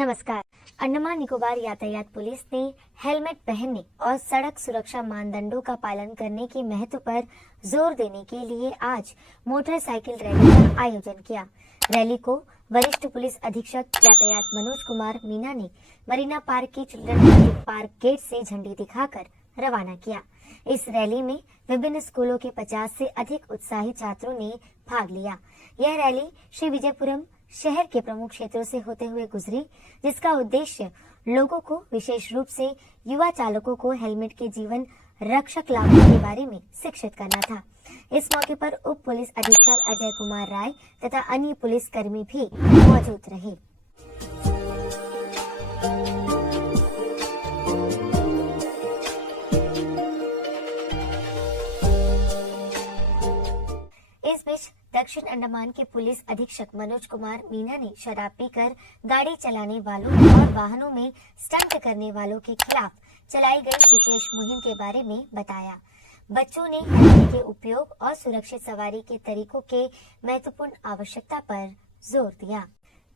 नमस्कार। अंडमान निकोबार यातायात पुलिस ने हेलमेट पहनने और सड़क सुरक्षा मानदंडों का पालन करने के महत्व पर जोर देने के लिए आज मोटरसाइकिल रैली का आयोजन किया। रैली को वरिष्ठ पुलिस अधीक्षक यातायात मनोज कुमार मीना ने मरीना पार्क के चिल्ड्रन पार्क गेट से झंडी दिखाकर रवाना किया। इस रैली में विभिन्न स्कूलों के 50 से अधिक उत्साही छात्रों ने भाग लिया। यह रैली श्री विजयपुरम शहर के प्रमुख क्षेत्रों से होते हुए गुजरी, जिसका उद्देश्य लोगों को, विशेष रूप से युवा चालकों को हेलमेट के जीवन रक्षक लाभों के बारे में शिक्षित करना था। इस मौके पर उप पुलिस अधीक्षक अजय कुमार राय तथा अन्य पुलिस कर्मी भी मौजूद रहे। इस बीच दक्षिण अंडमान के पुलिस अधीक्षक मनोज कुमार मीना ने शराब पीकर गाड़ी चलाने वालों और वाहनों में स्टंट करने वालों के खिलाफ चलाई गई विशेष मुहिम के बारे में बताया। बच्चों ने हेलमेट के उपयोग और सुरक्षित सवारी के तरीकों के महत्वपूर्ण आवश्यकता पर जोर दिया।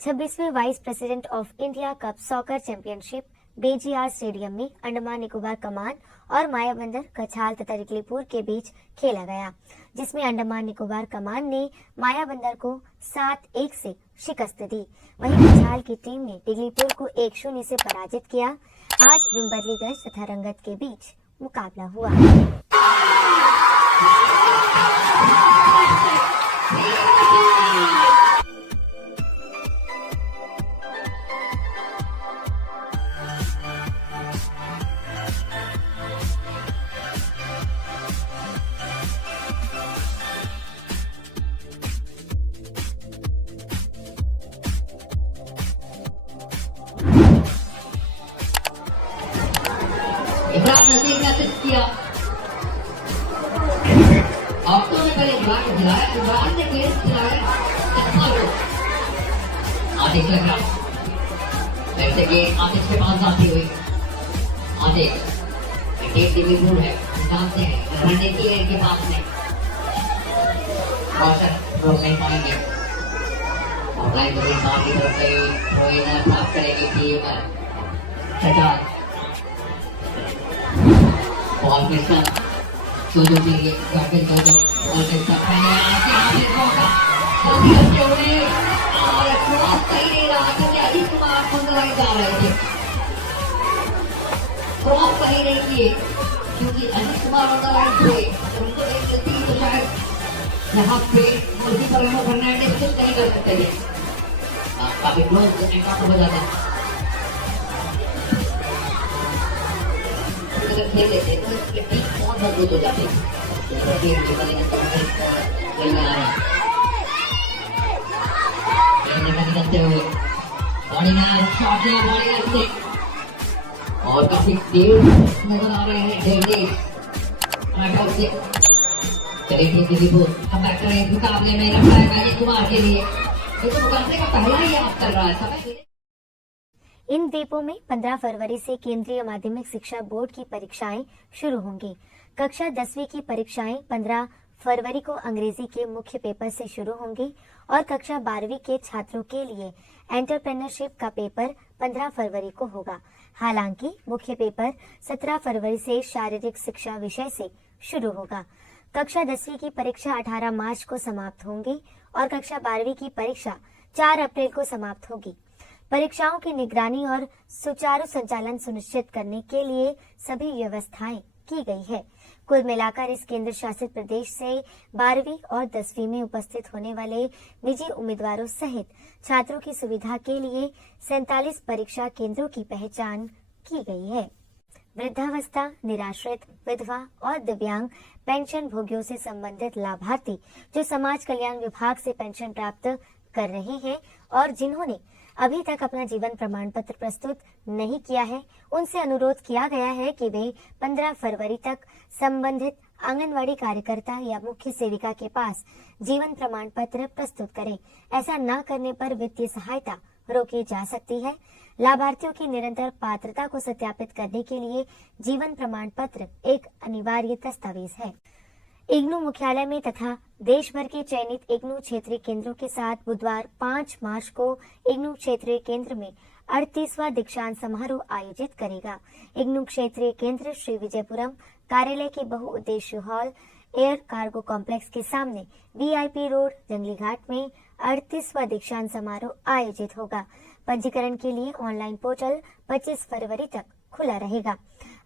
26वें vice president of India cup soccer championship BJR stadium में अंडमान निकोबार कमान और मायाबंदर, कछाल तथा रिगलीपुर के बीच खेला गया, जिसमें अंडमान निकोबार कमान ने मायाबंदर को 7-1 से शिकस्त दी। वहीं कछाल की टीम ने रिगलीपुर को 1-0 से पराजित किया। आज विम्बरलीगंज तथा रंगत के बीच मुकाबला हुआ। इब्राहिम नजीर ने असिस्ट किया। ऑक्टो ने पहले इब्राहिम को खिलाया, इब्राहिम ने क्लियर खिलाया। आतिश लगा, फिर से गेंद आतिश के पास आती हुई। आतिश गेंद दिल्लीपुर है, जानते हैं रणनीति है इनके पास में। कौशल रोक नहीं पाएंगे। ऑनलाइन तो इंसान की तरफ से थ्रो-इन प्राप्त करेगी टीम सचार। बॉल के साथ सोजो के लिए बैटिंग कर दो। बॉल के साथ पहले आके आगे मौका जल्दी अच्छे होने और क्रॉस सही नहीं रहा, क्योंकि अजीत कुमार पंद्रह जा रहे थे। क्रॉस सही नहीं किए क्योंकि अजीत कुमार पंद्रह थे, उनको एक गलती तो शायद यहाँ पे उसी पर फर्नांडिस कुछ नहीं कर सकते थे। काफी क्लोज एंकाउंटर हो जाता है। खेल लेते तो इसके टीम बहुत मजबूत हो जाती है। और काफी तेज नजर आ रहे हैं इस मुकाबले में रखा है अजय कुमार के लिए। तो मुकाबले का पहला ही आप कर रहा है समय। इन द्वीपों में 15 फरवरी से केंद्रीय माध्यमिक शिक्षा बोर्ड की परीक्षाएं शुरू होंगी। कक्षा 10वीं की परीक्षाएं 15 फरवरी को अंग्रेजी के मुख्य पेपर से शुरू होंगी और कक्षा 12वीं के छात्रों के लिए एंटरप्रेन्योरशिप का पेपर 15 फरवरी को होगा। हालांकि मुख्य पेपर 17 फरवरी से शारीरिक शिक्षा विषय से शुरू होगा। कक्षा 10वीं की परीक्षा 18 मार्च को समाप्त होंगी और कक्षा 12वीं की परीक्षा 4 अप्रैल को समाप्त होगी। परीक्षाओं की निगरानी और सुचारू संचालन सुनिश्चित करने के लिए सभी व्यवस्थाएं की गई है। कुल मिलाकर इस केंद्र शासित प्रदेश से 12वीं और 10वीं में उपस्थित होने वाले निजी उम्मीदवारों सहित छात्रों की सुविधा के लिए 47 परीक्षा केंद्रों की पहचान की गई है। वृद्धावस्था, निराश्रित, विधवा और दिव्यांग पेंशन भोगियों से संबंधित लाभार्थी जो समाज कल्याण विभाग से पेंशन प्राप्त कर रहे हैं और जिन्होंने अभी तक अपना जीवन प्रमाण पत्र प्रस्तुत नहीं किया है, उनसे अनुरोध किया गया है कि वे 15 फरवरी तक संबंधित आंगनवाड़ी कार्यकर्ता या मुख्य सेविका के पास जीवन प्रमाण पत्र प्रस्तुत करें। ऐसा न करने पर वित्तीय सहायता रोकी जा सकती है। लाभार्थियों की निरंतर पात्रता को सत्यापित करने के लिए जीवन प्रमाण पत्र एक अनिवार्य दस्तावेज है। इग्नू मुख्यालय में तथा देश भर के चयनित इग्नू क्षेत्रीय केंद्रों के साथ बुधवार 5 मार्च को इग्नू क्षेत्रीय केंद्र में 38वां दीक्षांत समारोह आयोजित करेगा। इग्नू क्षेत्रीय केंद्र श्री विजयपुरम कार्यालय के बहुउद्देश्य हॉल एयर कार्गो कॉम्प्लेक्स के सामने VIP रोड जंगली घाट में 38वां दीक्षांत समारोह आयोजित होगा। पंजीकरण के लिए ऑनलाइन पोर्टल 25 फरवरी तक खुला रहेगा।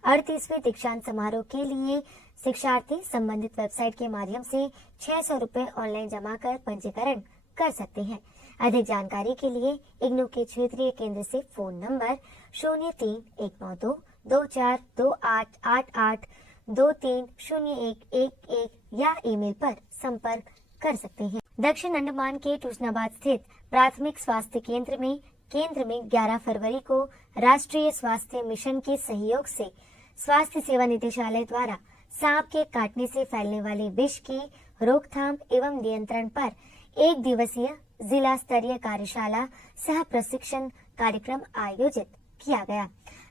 38वें दीक्षांत समारोह के लिए शिक्षार्थी संबंधित वेबसाइट के माध्यम से 600 रुपए ऑनलाइन जमा कर पंजीकरण कर सकते हैं। अधिक जानकारी के लिए इग्नू के क्षेत्रीय केंद्र से फोन नंबर 03-192-2888-230111 या ईमेल पर संपर्क कर सकते हैं। दक्षिण अंडमान के टूसनाबाद स्थित प्राथमिक स्वास्थ्य केंद्र में 11 फरवरी को राष्ट्रीय स्वास्थ्य मिशन के सहयोग से स्वास्थ्य सेवा निदेशालय द्वारा सांप के काटने से फैलने वाले विष की रोकथाम एवं नियंत्रण पर 1 दिवसीय जिला स्तरीय कार्यशाला सह प्रशिक्षण कार्यक्रम आयोजित किया गया।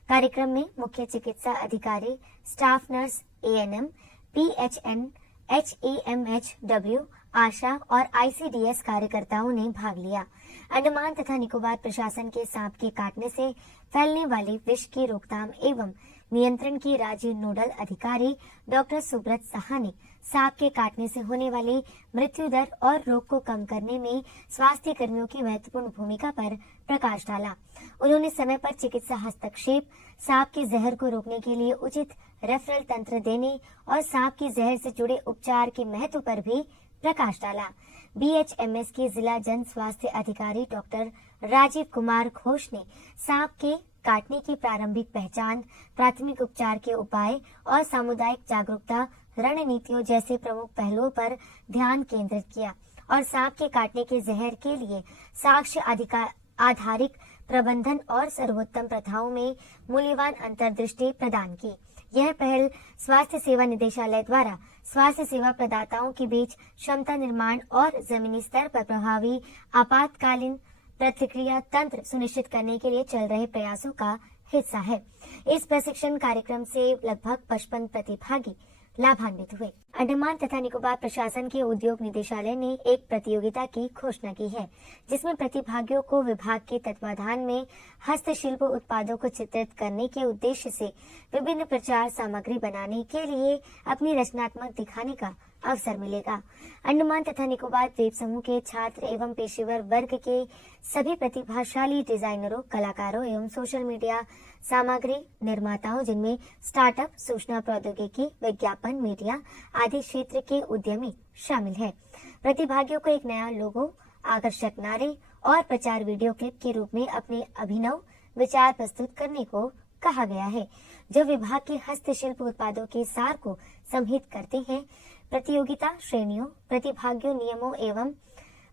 कार्यक्रम में मुख्य चिकित्सा अधिकारी, staff nurse, ANM, PHN, HEMHW, आशा और ICDS कार्यकर्ताओं ने भाग लिया। अंडमान तथा निकोबार प्रशासन के सांप के काटने से फैलने वाले विष की रोकथाम एवं नियंत्रण की राज्य नोडल अधिकारी डॉक्टर सुब्रत साहा ने सांप के काटने से होने वाली मृत्यु दर और रोग को कम करने में स्वास्थ्य कर्मियों की महत्वपूर्ण भूमिका पर प्रकाश डाला। उन्होंने समय पर चिकित्सा हस्तक्षेप, सांप के जहर को रोकने के लिए उचित रेफरल तंत्र देने और सांप की जहर से जुड़े उपचार के महत्व पर भी प्रकाश डाला। BHMS के जिला जन स्वास्थ्य अधिकारी डॉक्टर राजीव कुमार घोष ने सांप के काटने की प्रारंभिक पहचान, प्राथमिक उपचार के उपाय और सामुदायिक जागरूकता रणनीतियों जैसे प्रमुख पहलुओं पर ध्यान केंद्रित किया और सांप के काटने के जहर के लिए साक्ष्य आधारित प्रबंधन और सर्वोत्तम प्रथाओं में मूल्यवान अंतर्दृष्टि प्रदान की। यह पहल स्वास्थ्य सेवा निदेशालय द्वारा स्वास्थ्य सेवा प्रदाताओं के बीच क्षमता निर्माण और जमीनी स्तर पर प्रभावी आपातकालीन प्रतिक्रिया तंत्र सुनिश्चित करने के लिए चल रहे प्रयासों का हिस्सा है। इस प्रशिक्षण कार्यक्रम से लगभग 55 प्रतिभागी लाभान्वित हुए। अंडमान तथा निकोबार प्रशासन के उद्योग निदेशालय ने एक प्रतियोगिता की घोषणा की है, जिसमें प्रतिभागियों को विभाग के तत्वाधान में हस्तशिल्प उत्पादों को चित्रित करने के उद्देश्य से विभिन्न प्रचार सामग्री बनाने के लिए अपनी रचनात्मक दिखाने का अवसर मिलेगा। अंडमान तथा निकोबार द्वीप समूह के छात्र एवं पेशेवर वर्ग के सभी प्रतिभाशाली डिजाइनरों, कलाकारों एवं सोशल मीडिया सामग्री निर्माताओं, जिनमें स्टार्टअप, सूचना प्रौद्योगिकी, विज्ञापन, मीडिया आदि क्षेत्र के उद्यमी शामिल हैं। प्रतिभागियों को एक नया लोगो, आकर्षक नारे और प्रचार वीडियो क्लिप के रूप में अपने अभिनव विचार प्रस्तुत करने को कहा गया है, जो विभाग के हस्तशिल्प उत्पादों के सार को समहित करते हैं। प्रतियोगिता श्रेणियों, प्रतिभागियों, नियमों एवं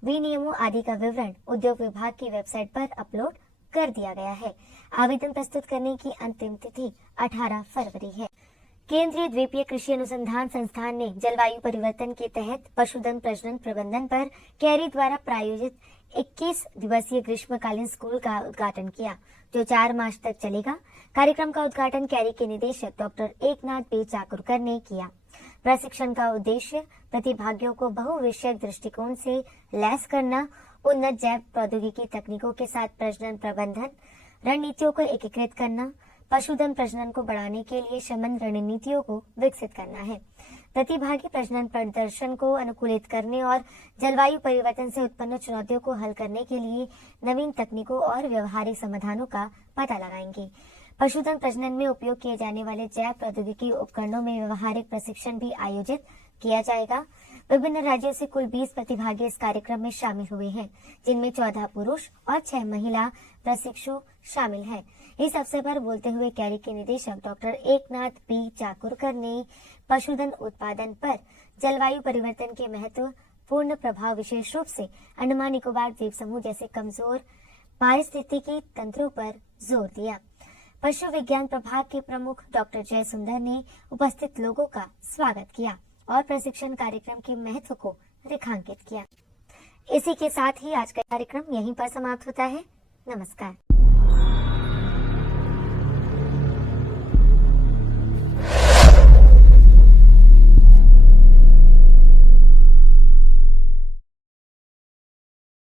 विनियमों आदि का विवरण उद्योग विभाग की वेबसाइट पर अपलोड कर दिया गया है। आवेदन प्रस्तुत करने की अंतिम तिथि 18 फरवरी है। केंद्रीय द्वीपीय कृषि अनुसंधान संस्थान ने जलवायु परिवर्तन के तहत पशुधन प्रजनन प्रबंधन पर कैरी द्वारा प्रायोजित 21 दिवसीय ग्रीष्मकालीन स्कूल का उद्घाटन किया, जो 4 मार्च तक चलेगा। कार्यक्रम का उद्घाटन कैरी के निदेशक डॉक्टर एकनाथ बी चाकुरकर ने किया। प्रशिक्षण का उद्देश्य प्रतिभागियों को बहुविषयक दृष्टिकोण से लैस करना, उन्नत जैव प्रौद्योगिकी तकनीकों के साथ प्रजनन प्रबंधन रणनीतियों को एकीकृत करना, पशुधन प्रजनन को बढ़ाने के लिए शमन रणनीतियों को विकसित करना है। प्रतिभागी प्रजनन प्रदर्शन को अनुकूलित करने और जलवायु परिवर्तन से उत्पन्न चुनौतियों को हल करने के लिए नवीन तकनीकों और व्यवहारिक समाधानों का पता लगाएंगे। पशुधन प्रजनन में उपयोग किए जाने वाले जैव प्रौद्योगिकी उपकरणों में व्यवहारिक प्रशिक्षण भी आयोजित किया जाएगा। विभिन्न राज्यों से कुल 20 प्रतिभागी इस कार्यक्रम में शामिल हुए हैं, जिनमें 14 पुरुष और 6 महिला प्रशिक्षु शामिल हैं। इस अवसर पर बोलते हुए कैरी के निदेशक डॉक्टर एकनाथ बी चाकुरकर ने पशुधन उत्पादन पर जलवायु परिवर्तन के महत्वपूर्ण प्रभाव, विशेष रूप से अंडमान निकोबार द्वीप समूह जैसे कमजोर पारिस्थितिकी तंत्रों पर जोर दिया। पशु विज्ञान प्रभाग के प्रमुख डॉक्टर जय सुंदर ने उपस्थित लोगों का स्वागत किया और प्रशिक्षण कार्यक्रम के महत्व को रेखांकित किया। इसी के साथ ही आज का कार्यक्रम यहीं पर समाप्त होता है। नमस्कार।